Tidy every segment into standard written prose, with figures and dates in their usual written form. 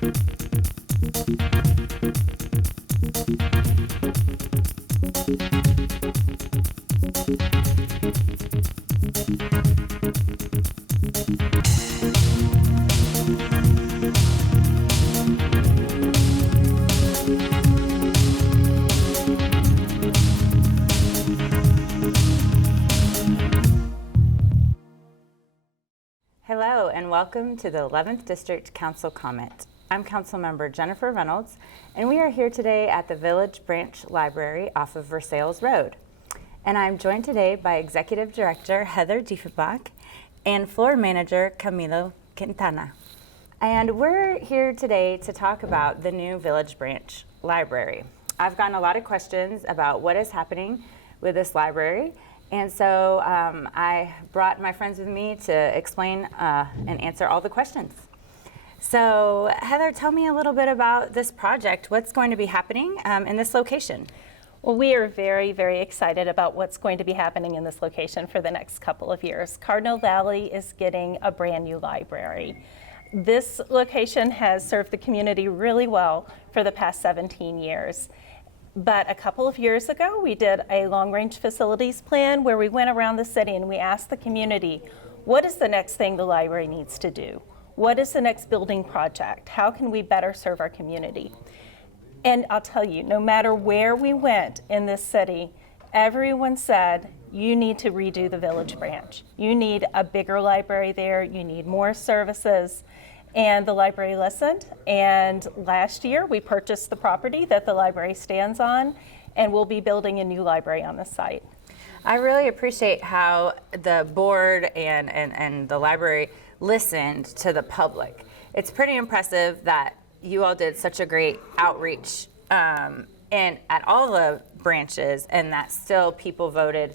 Hello and welcome to the 11th District Council Comment. I'm Councilmember Jennifer Reynolds, and we are here today at the Village Branch Library off of Versailles Road. And I'm joined today by Executive Director Heather Diefenbach and Floor Manager Camilo Quintana. And we're here today to talk about the new Village Branch Library. I've gotten a lot of questions about what is happening with this library. And so I brought my friends with me to explain and answer all the questions. So Heather, tell me a little bit about this project. What's going to be happening in this location? Well, we are very, very excited about what's going to be happening in this location for the next couple of years. Cardinal Valley is getting a brand new library. This location has served the community really well for the past 17 years. But a couple of years ago, we did a long-range facilities plan where we went around the city and we asked the community, what is the next thing the library needs to do? What is the next building project? How can we better serve our community? And I'll tell you, no matter where we went in this city, everyone said, you need to redo the Village Branch. You need a bigger library there. You need more services. And the library listened, and last year we purchased the property that the library stands on, and we'll be building a new library on the site. I really appreciate how the board and the library listened to the public. It's pretty impressive that you all did such a great outreach and at all the branches, and that still people voted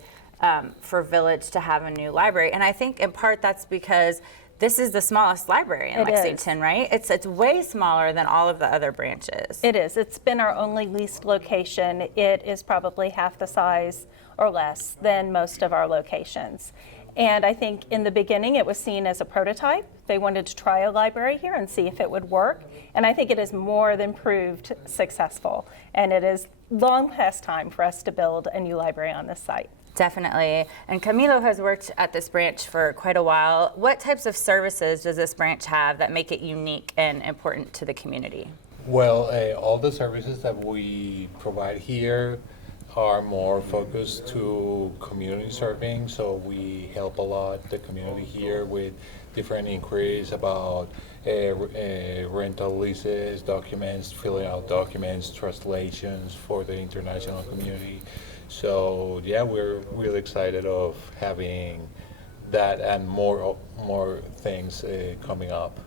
for Village to have a new library. And I think in part that's because this is the smallest library in Lexington, right? It's way smaller than all of the other branches. It is. It's been our only leased location. It is probably half the size or less than most of our locations. And I think in the beginning it was seen as a prototype. They wanted to try a library here and see if it would work. And I think it is more than proved successful. And it is long past time for us to build a new library on this site. Definitely. And Camilo has worked at this branch for quite a while. What types of services does this branch have that make it unique and important to the community? Well, all the services that we provide here are more focused to community serving. So we help a lot the community here with different inquiries about rental leases, documents, filling out documents, translations for the international community. So yeah, we're really excited of having that and more things coming up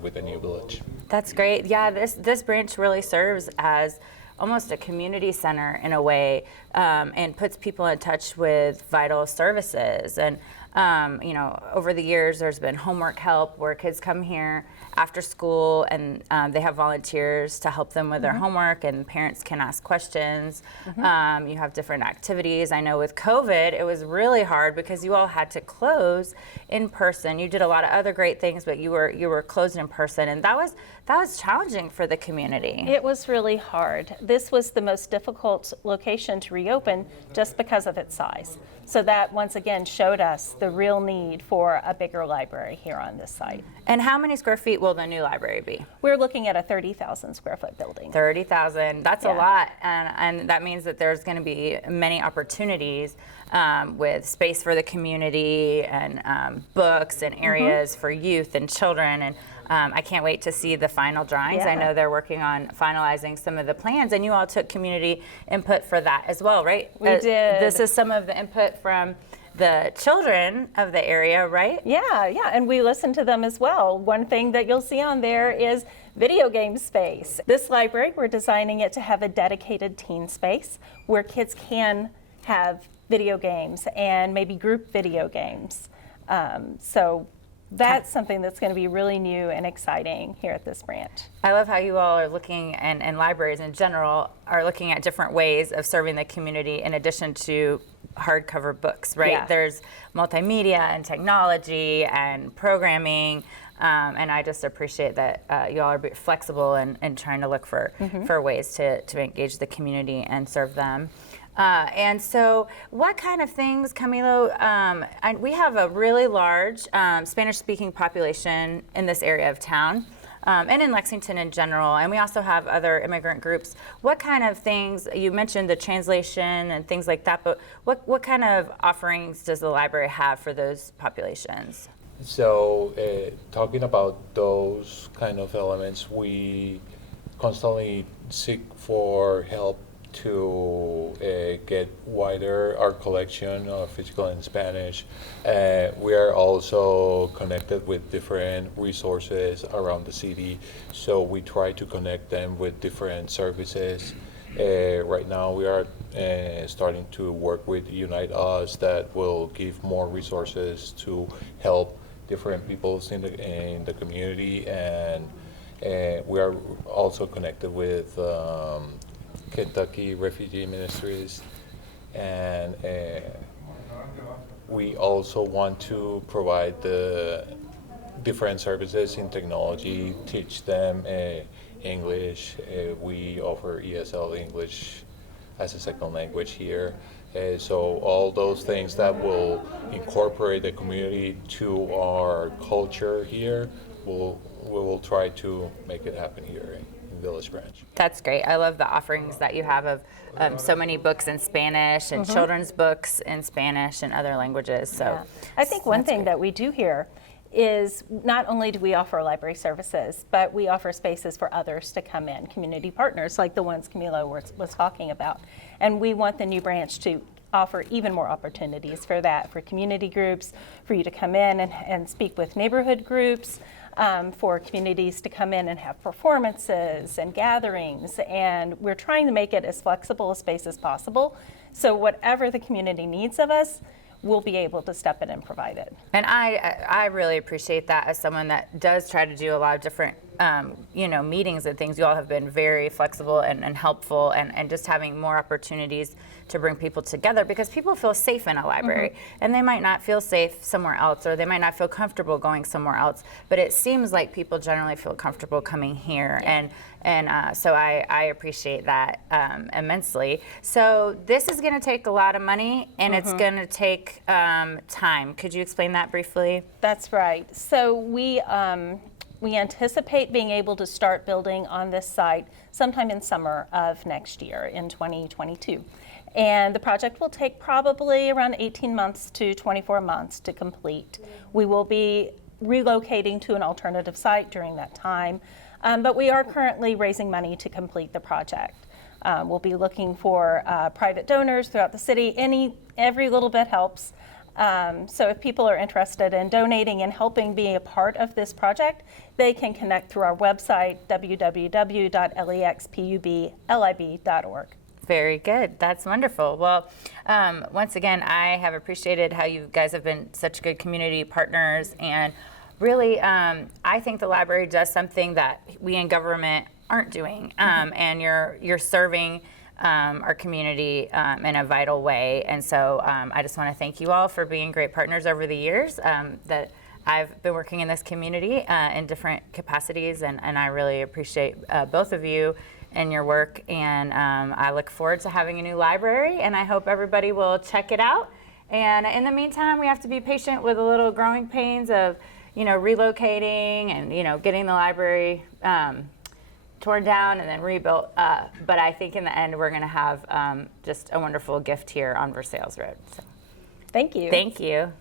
with the new village. That's great. Yeah, this branch really serves as almost a community center in a way, and puts people in touch with vital services. And you know, over the years, there's been homework help where kids come here after school and they have volunteers to help them with their homework, and parents can ask questions. You have different activities. I know with COVID, it was really hard because you all had to close in person. You did a lot of other great things, but you were closed in person, and that was challenging for the community. It was really hard. This was the most difficult location to reopen just because of its size. So that once again showed us the real need for a bigger library here on this site. And how many square feet will the new library be? We're looking at a 30,000 square foot building. 30,000, that's a lot. And that means that there's going to be many opportunities with space for the community and books and areas for youth and children. And I can't wait to see the final drawings. I know they're working on finalizing some of the plans, and you all took community input for that as well, right? We did. This is some of the input from the children of the area, right? Yeah, and we listen to them as well. One thing that you'll see on there is video game space. This library, we're designing it to have a dedicated teen space where kids can have video games and maybe group video games. So that's something that's going to be really new and exciting here at this branch. I love how you all are looking, and libraries in general are looking at different ways of serving the community in addition to hardcover books, right? Yeah. There's multimedia and technology and programming And I just appreciate that you all are flexible and trying to look for ways to engage the community and serve them. And so what kind of things, Camilo, we have a really large Spanish-speaking population in this area of town. And in Lexington in general, and we also have other immigrant groups. What kind of things, you mentioned the translation and things like that, but what kind of offerings does the library have for those populations? So talking about those kind of elements, we constantly seek for help to get wider our collection of physical and Spanish. We are also connected with different resources around the city, so we try to connect them with different services. Right now we are starting to work with Unite Us that will give more resources to help different peoples in the community, and we are also connected with Kentucky Refugee Ministries, and we also want to provide the different services in technology, teach them English. We offer ESL English as a second language here. So all those things that will incorporate the community to our culture here, we will try to make it happen here in Village Branch. That's great. I love the offerings that you have of so many books in Spanish and children's books in Spanish and other languages. So yeah. I think one thing that we do here is not only do we offer library services, but we offer spaces for others to come in, community partners like the ones Camilo was talking about. And we want the new branch to offer even more opportunities for that, for community groups, for you to come in and speak with neighborhood groups, for communities to come in and have performances and gatherings. And we're trying to make it as flexible a space as possible. So whatever the community needs of us, we'll be able to step in and provide it. And I really appreciate that as someone that does try to do a lot of different meetings and things. You all have been very flexible and helpful, and just having more opportunities to bring people together, because people feel safe in a library and they might not feel safe somewhere else, or they might not feel comfortable going somewhere else, but it seems like people generally feel comfortable coming here. Yeah. And so I appreciate that immensely. So this is going to take a lot of money, and it's going to take time. Could you explain that briefly? That's right. So we anticipate being able to start building on this site sometime in summer of next year, in 2022. And the project will take probably around 18 months to 24 months to complete. We will be relocating to an alternative site during that time, but we are currently raising money to complete the project. We'll be looking for private donors throughout the city. Every little bit helps. So if people are interested in donating and helping be a part of this project, they can connect through our website, www.lexpublib.org. Very good. That's wonderful. Well, once again, I have appreciated how you guys have been such good community partners, and really, I think the library does something that we in government aren't doing, and you're serving our community in a vital way. And so I just want to thank you all for being great partners over the years that I've been working in this community in different capacities, and I really appreciate both of you and your work, and I look forward to having a new library, and I hope everybody will check it out. And in the meantime, we have to be patient with the little growing pains of relocating and getting the library torn down and then rebuilt. But I think in the end, we're going to have just a wonderful gift here on Versailles Road. So. Thank you. Thank you.